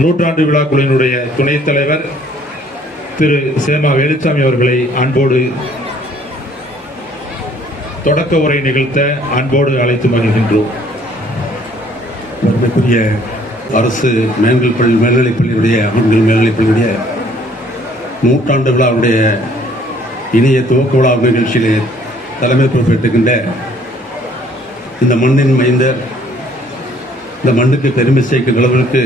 நூற்றாண்டு விழா குழுவினுடைய துணைத் தலைவர் திரு சேமா வேலுச்சாமி அவர்களை அன்போடு தொடக்க உரை நிகழ்த்த அன்போடு அழைத்து மகிழ்கின்றோம். பெருமைக்குரிய அரசு மேல்நிலை பள்ளி மேல்நிலைப் பள்ளியுடைய ஆண்கள் மேல்நிலைப் பள்ளியுடைய நூற்றாண்டு விழாவுடைய இணைய துவக்க விழா நிகழ்ச்சியிலே தலைமை பொறுப்பேற்றுக்கின்ற இந்த மண்ணின் மைந்தர் இந்த மண்ணுக்கு பெருமை சேர்க்கும் அளவிற்கு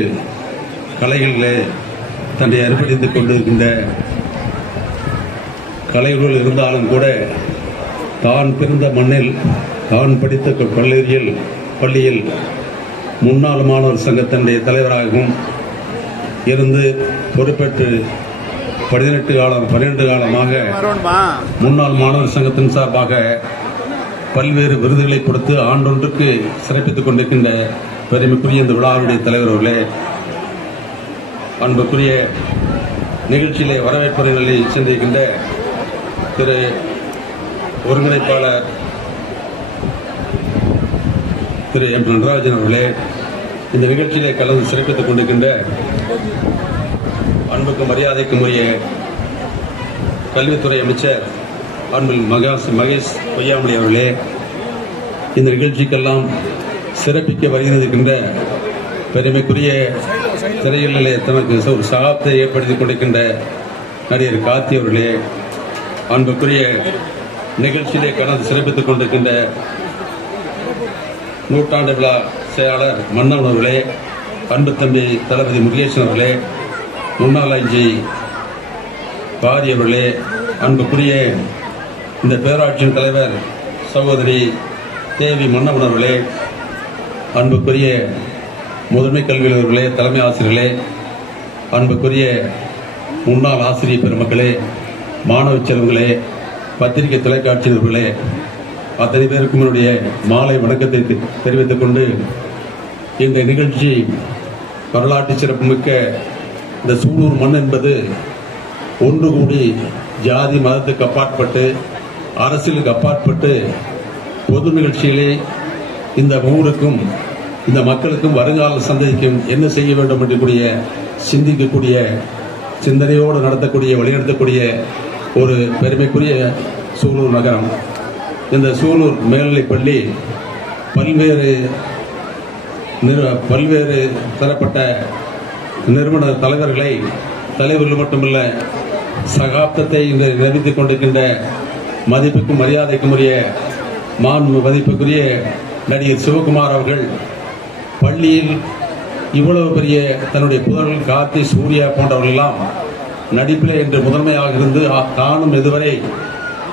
கலைகளிலே தன்னை அர்ப்பணித்துக் கொண்டிருக்கின்ற கலைகளுள் இருந்தாலும் கூட தான் பிறந்த மண்ணில் தான் படித்த கல்லூரியில் பள்ளியில் முன்னாள் மாணவர் சங்கத்தினுடைய தலைவராகவும் இருந்து பொறுப்பேற்று பதினெட்டு காலம் பன்னிரெண்டு காலமாக முன்னாள் மாணவர் சங்கத்தின் சார்பாக பல்வேறு விருதுகளை கொடுத்து ஆண்டொன்றுக்கு சிறப்பித்துக் கொண்டிருக்கின்ற பெருமைக்குரிய இந்த விழாவுடைய தலைவர் அவர்களே அன்புக்குரிய நிகழ்ச்சியிலே வரவேற்புரைகளை சந்திக்கின்ற திரு ஒருங்கிணைப்பாளர் திரு எம். நடராஜன் அவர்களே இந்த நிகழ்ச்சியிலே கலந்து சிறப்பித்துக் கொண்டிருக்கின்ற அன்புக்கும் மரியாதைக்கும் உரிய கல்வித்துறை அமைச்சர் அன்பில் மகாஸ் மகேஷ் பொய்யாமொழி அவர்களே இந்த நிகழ்ச்சிக்கெல்லாம் சிறப்பிக்க வருகின்றிருக்கின்ற பெருமைக்குரிய திரையிலே தனக்கு ஒரு சாபத்தை ஏற்படுத்திக் கொண்டிருக்கின்ற நடிகர் காத்தி அவர்களே அன்புக்குரிய நிகழ்ச்சியிலே கலந்து சிறப்பித்துக் கொண்டிருக்கின்ற நூற்றாண்டு விழா செயலாளர் மன்னவன் அவர்களே அன்பு தம்பி தளபதி முருகேசன் அவர்களே முன்னாள் ஐஜி பாரி அவர்களே அன்புக்குரிய இந்த பேராட்சியின் தலைவர் சகோதரி தேவி மன்னவன் அவர்களே அன்புக்குரிய முதன்மை கல்வி தலைமை ஆசிரியர்களே அன்புக்குரிய முன்னாள் ஆசிரியர் பெருமக்களே மாணவ செல்வங்களே பத்திரிகை தொலைக்காட்சி அத்தனை பேருக்கும் என்னுடைய மாலை வணக்கத்தை தெ- தெரிவித்துக் கொண்டு இந்த நிகழ்ச்சி வரலாற்று சிறப்புமிக்க இந்த சூலூர் மண் என்பது ஒன்று கூடி ஜாதி மதத்துக்கு அப்பாற்பட்டு அரசியலுக்கு அப்பாற்பட்டு பொது நிகழ்ச்சியிலே இந்த ஊருக்கும் இந்த மக்களுக்கும் வருங்கால சந்ததிக்கும் என்ன செய்ய வேண்டும் என்றக்கூடிய சிந்திக்கக்கூடிய சிந்தனையோடு நடத்தக்கூடிய வழிநடத்தக்கூடிய ஒரு பெருமைக்குரிய சூலூர் நகரம். இந்த சூலூர் மேல்நிலைப் பள்ளி பல்வேறு நிறு- பல்வேறு தரப்பட்ட நிறுவன தலைவர்களை தலைவர்கள் மட்டுமல்ல சகாப்தத்தை இன்று நிரூபித்துக் கொண்டிருக்கின்ற மதிப்புக்கும் மரியாதைக்கும் உரிய மான் மதிப்புக்குரிய நடிகர் சிவகுமார் அவர்கள் பள்ளியில் இவ்வளவு பெரிய தன்னுடைய புதர்கள் கார்த்தி சூர்யா போன்றவர்கள் எல்லாம் நடிப்பில் இன்று முதன்மையாக இருந்து தானும் இதுவரை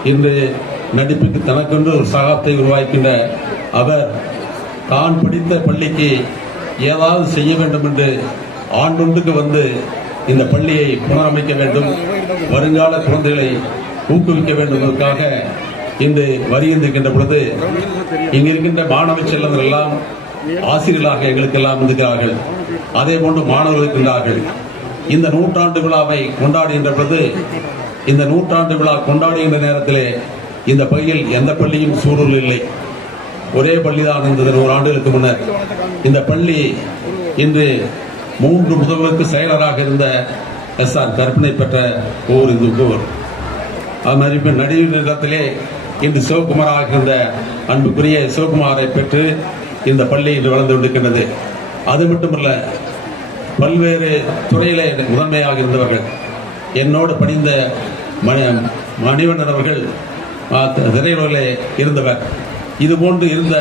இன்று நடிப்புக்கு தனக்கென்று ஒரு சகாப்தை உருவாக்கின்ற அவர் தான் படித்த பள்ளிக்கு ஏதாவது செய்ய வேண்டும் என்று ஆண்டொன்றுக்கு வந்து இந்த பள்ளியை புனரமைக்க வேண்டும் வருங்கால குழந்தைகளை ஊக்குவிக்க வேண்டும் என்பதற்காக இன்று வருகின்ற பொழுது இங்கிருக்கின்ற மாணவ செல்லங்கள் எல்லாம் ஆசிரியர்களாக எங்களுக்கெல்லாம் இருக்கிறார்கள் அதே போன்று மாணவர்கள் இருக்கின்றார்கள் இந்த நூற்றாண்டு விழாவை கொண்டாடுகின்ற பொழுது இந்த நூற்றாண்டு விழா கொண்டாடுகின்ற நேரத்திலே இந்த பகுதியில் எந்த பள்ளியும் சூழல் இல்லை. ஒரே பள்ளி தான் இருந்தது நூறு ஆண்டுகளுக்கு முன்னர். இந்த பள்ளி இன்று மூன்று முதல்வருக்கு செயலராக இருந்த எஸ் ஆர் கற்பனை பெற்ற ஊர் இந்த ஊர். அது மாதிரி இப்ப நடிகர் நிலத்திலே இன்று சிவகுமாராக இருந்த அன்புக்குரிய சிவகுமாரை பெற்று இந்த பள்ளி இன்று வளர்ந்து கொண்டிருக்கின்றது. அது மட்டுமல்ல பல்வேறு துறையிலே முதன்மையாக இருந்தவர்கள் என்னோடு பணிந்த மணி மணிவண்ணன் அவர்கள் ஆ, திரையுலகிலே இருந்தவர். இது போன்று இருந்த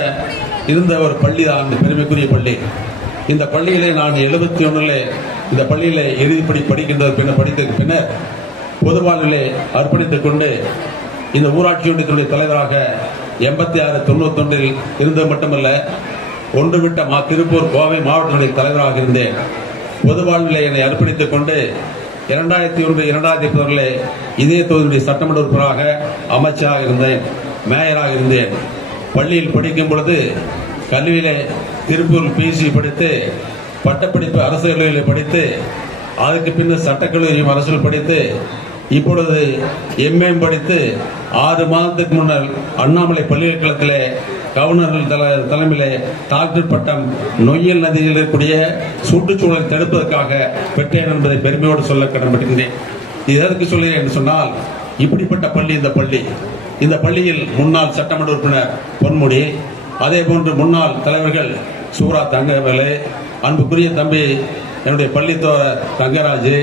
இருந்த ஒரு பள்ளி தான் இந்த பெருமைக்குரிய பள்ளி. இந்த பள்ளியிலே நான் எழுபத்தி ஒன்றில் இந்த பள்ளியிலே இறுதிப்படி படிக்கின்ற பின்னர் படித்ததுக்கு பின்னர் பொதுவாளிலே அர்ப்பணித்துக் கொண்டு இந்த ஊராட்சி ஒன்றியத்தினுடைய தலைவராக எண்பத்தி ஆறு தொண்ணூத்தொன்றில் இருந்தது மட்டுமல்ல ஒன்றுவிட்ட மா திருப்பூர் கோவை மாவட்டங்களின் தலைவராக இருந்தேன். பொது வாழ்வில் என்னை அர்ப்பணித்துக் கொண்டு இரண்டாயிரத்தி ஒன்று இரண்டாயிரத்தி பதினொன்றிலே இதே தொகுதியுடைய சட்டமன்ற உறுப்பினராக அமைச்சராக இருந்தேன் மேயராக இருந்தேன். பள்ளியில் படிக்கும் பொழுது கல்வியிலே திருப்பூர் பிசி படித்து பட்டப்படிப்பு அரசு கல்லூரியில் படித்து அதுக்கு பின்னர் சட்டக்கல்லூரியும் அரசியல் படித்து இப்பொழுது எம்ஏ படித்து ஆறு மாதத்துக்கு முன்னர் அண்ணாமலை பல்கலைக்கழகத்திலே கவர்னர்கள் தல தலைமையிலே டாக்டர் பட்டம் நொய்யல் நதியில் இருக்கக்கூடிய சுற்றுச்சூழலை தடுப்பதற்காக பெற்றேன் என்பதை பெருமையோடு சொல்ல கடன்படுகின்றேன் இது எதற்கு சொல்கிறேன் என்று சொன்னால் இப்படிப்பட்ட பள்ளி இந்த பள்ளி. இந்த பள்ளியில் முன்னாள் சட்டமன்ற உறுப்பினர் பொன்முடி அதே போன்று முன்னாள் தலைவர்கள் சூரா தங்கவேலு அன்புக்குரிய தம்பி என்னுடைய பள்ளித்தோர தங்கராஜ்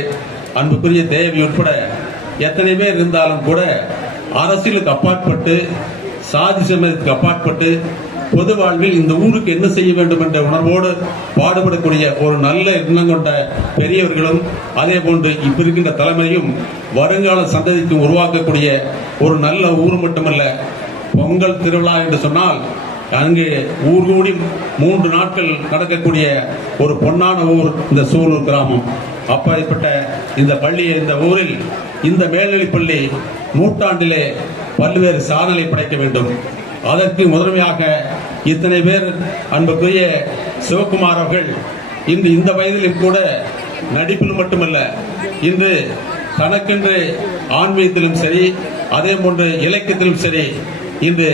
அன்புக்குரிய தேவி உட்பட எத்தனை பேர் இருந்தாலும் கூட அரசியலுக்கு அப்பாற்பட்டு சாதி சமயத்துக்கு அப்பாற்பட்டு பொது வாழ்வில் இந்த ஊருக்கு என்ன செய்ய வேண்டும் என்ற உணர்வோடு பாடுபடக்கூடிய ஒரு நல்ல எண்ணம் கொண்ட பெரியவர்களும் அதே போன்று இப்ப இருக்கின்ற தலைமையும் வருங்கால சந்ததிக்கும் உருவாக்கக்கூடிய ஒரு நல்ல ஊர் மட்டுமல்ல பொங்கல் திருவிழா என்று சொன்னால் அங்கு ஊர் கூடி மூன்று நாட்கள் நடக்கக்கூடிய ஒரு பொன்னான ஊர் இந்த சூலூர் கிராமம். அப்படிப்பட்ட இந்த பள்ளி இந்த ஊரில் இந்த மேல்நிலைப்பள்ளி நூற்றாண்டிலே பல்வேறு சாதனை படைக்க வேண்டும். அதற்கு முதன்மையாக இத்தனை பேர் அன்புக்குரிய சிவகுமார் அவர்கள் இன்று இந்த வயதிலும் கூட நடிப்பில் மட்டுமல்ல இன்று தனக்கென்று ஆன்மீகத்திலும் சரி அதே போன்று இலக்கியத்திலும் சரி இன்று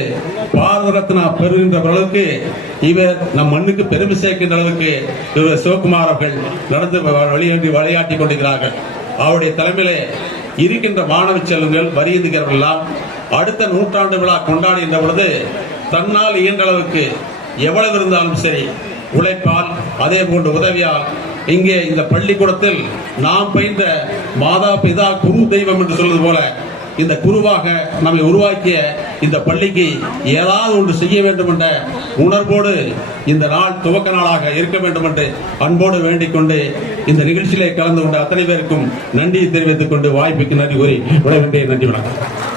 பாரத ரத்னா பெறுகின்ற அளவுக்கு இவர் நம் மண்ணுக்கு பெருமை சேர்க்கின்ற அளவுக்கு இவர் சிவகுமார் அவர்கள் நடந்து வழியாட்டி விளையாட்டி கொண்டிருக்கிறார்கள். அவருடைய தலைமையிலே இருக்கின்ற மாணவ செல்வங்கள் வரியுதுகிறவர்கள் எல்லாம் அடுத்த நூற்றாண்டு விழா கொண்டாடுகின்ற பொழுது தன்னால் இயன்றளவுக்கு எவ்வளவு இருந்தாலும் சரி உழைப்பால் அதே போன்று உதவியால் இங்கே இந்த பள்ளிக்கூடத்தில் நாம் பயின்ற மாதா பிதா குரு தெய்வம் என்று சொல்வது போல இந்த குருவாக நம்மை உருவாக்கிய இந்த பள்ளிக்கு ஏதாவது ஒன்று செய்ய வேண்டும் என்ற உணர்வோடு இந்த நாள் துவக்க நாளாக இருக்க வேண்டும் என்று அன்போடு வேண்டிக் கொண்டு இந்த நிகழ்ச்சியிலே கலந்து கொண்ட அத்தனை பேருக்கும் நன்றியை தெரிவித்துக் கொண்டு வாய்ப்புக்கு நன்றி கூறி விடைபெற்றேன். நன்றி வணக்கம்.